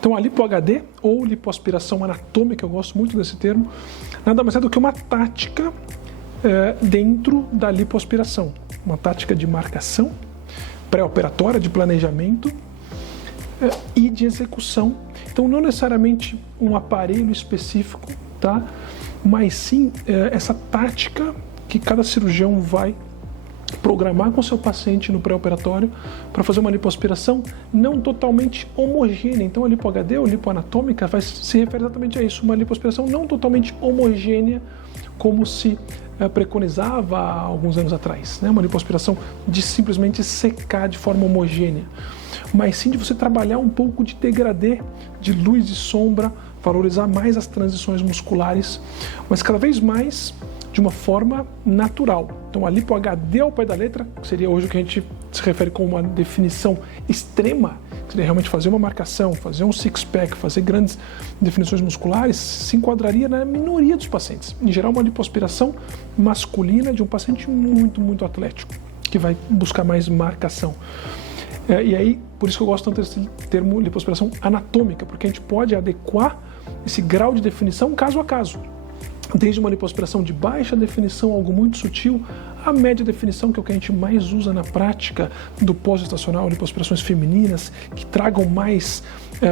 Então a lipo-HD, ou lipoaspiração anatômica, eu gosto muito desse termo, nada mais é do que uma tática dentro da lipoaspiração. Uma tática de marcação pré-operatória, de planejamento e de execução. Então não necessariamente um aparelho específico, tá? Mas sim essa tática que cada cirurgião vai programar com o seu paciente no pré-operatório para fazer uma lipoaspiração não totalmente homogênea. Então a lipo-HD ou lipoanatômica se refere exatamente a isso, uma lipoaspiração não totalmente homogênea como se preconizava há alguns anos atrás, né? Uma lipoaspiração de simplesmente secar de forma homogênea, mas sim de você trabalhar um pouco de degradê, de luz e sombra, valorizar mais as transições musculares, mas cada vez mais de uma forma natural. Então a lipo-HD ao pé da letra, que seria hoje o que a gente se refere como uma definição extrema, que seria realmente fazer uma marcação, fazer um six-pack, fazer grandes definições musculares, se enquadraria na minoria dos pacientes. Em geral, uma lipoaspiração masculina de um paciente muito, muito atlético, que vai buscar mais marcação. E aí, por isso que eu gosto tanto desse termo lipoaspiração anatômica, porque a gente pode adequar esse grau de definição caso a caso. Desde uma lipoaspiração de baixa definição, algo muito sutil, a média definição, que é o que a gente mais usa na prática do pós-gestacional, lipoaspirações femininas, que tragam mais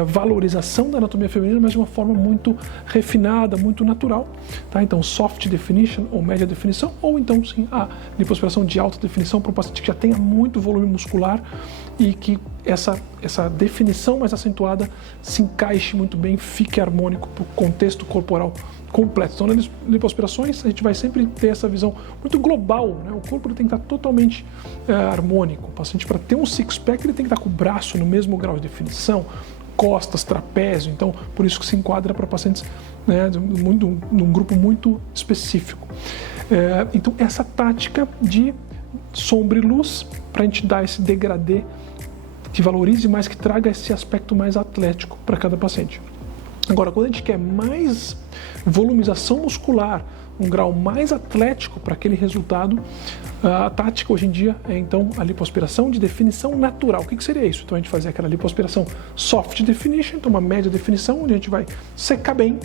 valorização da anatomia feminina, mas de uma forma muito refinada, muito natural. Tá? Então, soft definition ou média definição, ou então sim a lipoaspiração de alta definição para um paciente que já tenha muito volume muscular e que essa definição mais acentuada se encaixe muito bem, fique harmônico para o contexto corporal completo. Então, nas lipoaspirações, a gente vai sempre ter essa visão muito global, né? O corpo ele tem que estar totalmente harmônico. O paciente, para ter um six-pack, ele tem que estar com o braço no mesmo grau de definição, costas, trapézio. Então, por isso que se enquadra para pacientes, né, num grupo muito específico. Então, essa tática de sombra e luz, para a gente dar esse degradê que valorize mais, que traga esse aspecto mais atlético para cada paciente. Agora, quando a gente quer mais volumização muscular, um grau mais atlético para aquele resultado, a tática hoje em dia é então a lipoaspiração de definição natural. O que seria isso? Então a gente fazia aquela lipoaspiração soft definition, então uma média definição, onde a gente vai secar bem,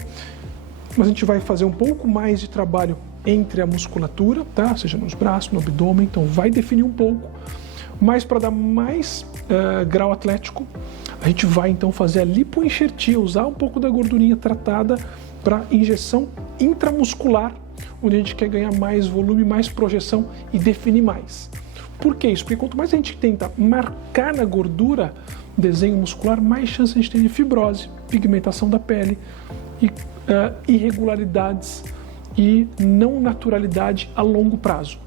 mas a gente vai fazer um pouco mais de trabalho entre a musculatura, tá? Seja nos braços, no abdômen, então vai definir um pouco, mas para dar mais grau atlético, a gente vai então fazer a lipoenxertia, usar um pouco da gordurinha tratada para injeção intramuscular, onde a gente quer ganhar mais volume, mais projeção e definir mais. Por que isso? Porque quanto mais a gente tenta marcar na gordura desenho muscular, mais chance a gente tem de fibrose, pigmentação da pele e irregularidades e não naturalidade a longo prazo.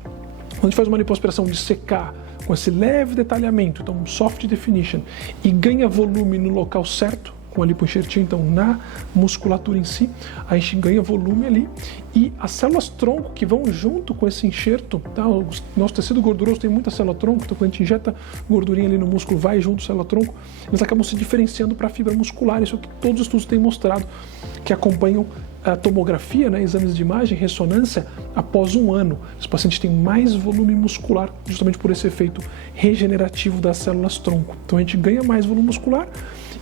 Quando a gente faz uma lipoaspiração de secar com esse leve detalhamento, então soft definition, e ganha volume no local certo, com a lipoenxertia, então na musculatura em si, a gente ganha volume ali, e as células tronco que vão junto com esse enxerto, tá? O nosso tecido gorduroso tem muita célula tronco, então quando a gente injeta gordurinha ali no músculo, vai junto célula tronco, eles acabam se diferenciando para a fibra muscular. Isso é o que todos os estudos têm mostrado, que acompanham a tomografia, né, exames de imagem, ressonância, após um ano. Os pacientes têm mais volume muscular, justamente por esse efeito regenerativo das células tronco. Então a gente ganha mais volume muscular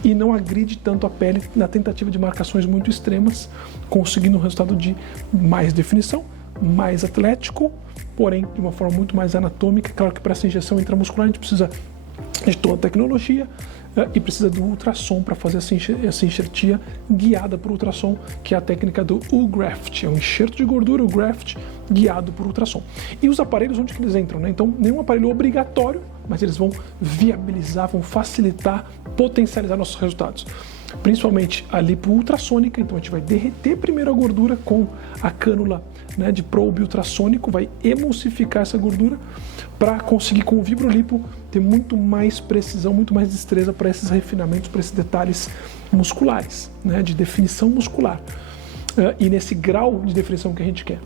e não agride tanto a pele na tentativa de marcações muito extremas, conseguindo um resultado de mais definição, mais atlético, porém de uma forma muito mais anatômica. Claro que para essa injeção intramuscular a gente precisa de toda a tecnologia e precisa do ultrassom para fazer essa enxertia guiada por ultrassom, que é a técnica do U-graft, é um enxerto de gordura, o graft, guiado por ultrassom. E os aparelhos, onde que eles entram, né? Então, nenhum aparelho obrigatório, mas eles vão viabilizar, vão facilitar, potencializar nossos resultados. Principalmente a lipo ultrassônica, então a gente vai derreter primeiro a gordura com a cânula, né, de probe ultrassônico, vai emulsificar essa gordura para conseguir com o vibrolipo ter muito mais precisão, muito mais destreza para esses refinamentos, para esses detalhes musculares, né, de definição muscular e nesse grau de definição que a gente quer.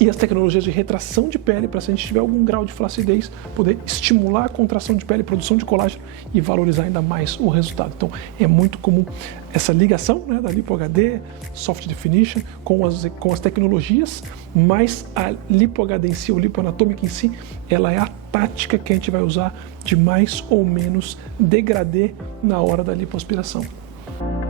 E as tecnologias de retração de pele, para se a gente tiver algum grau de flacidez, poder estimular a contração de pele, produção de colágeno e valorizar ainda mais o resultado. Então é muito comum essa ligação, né, da lipo-HD, soft definition, com as tecnologias, mas a lipo-HD em si, ou lipoanatômica em si, ela é a tática que a gente vai usar de mais ou menos degradê na hora da lipoaspiração. abraço.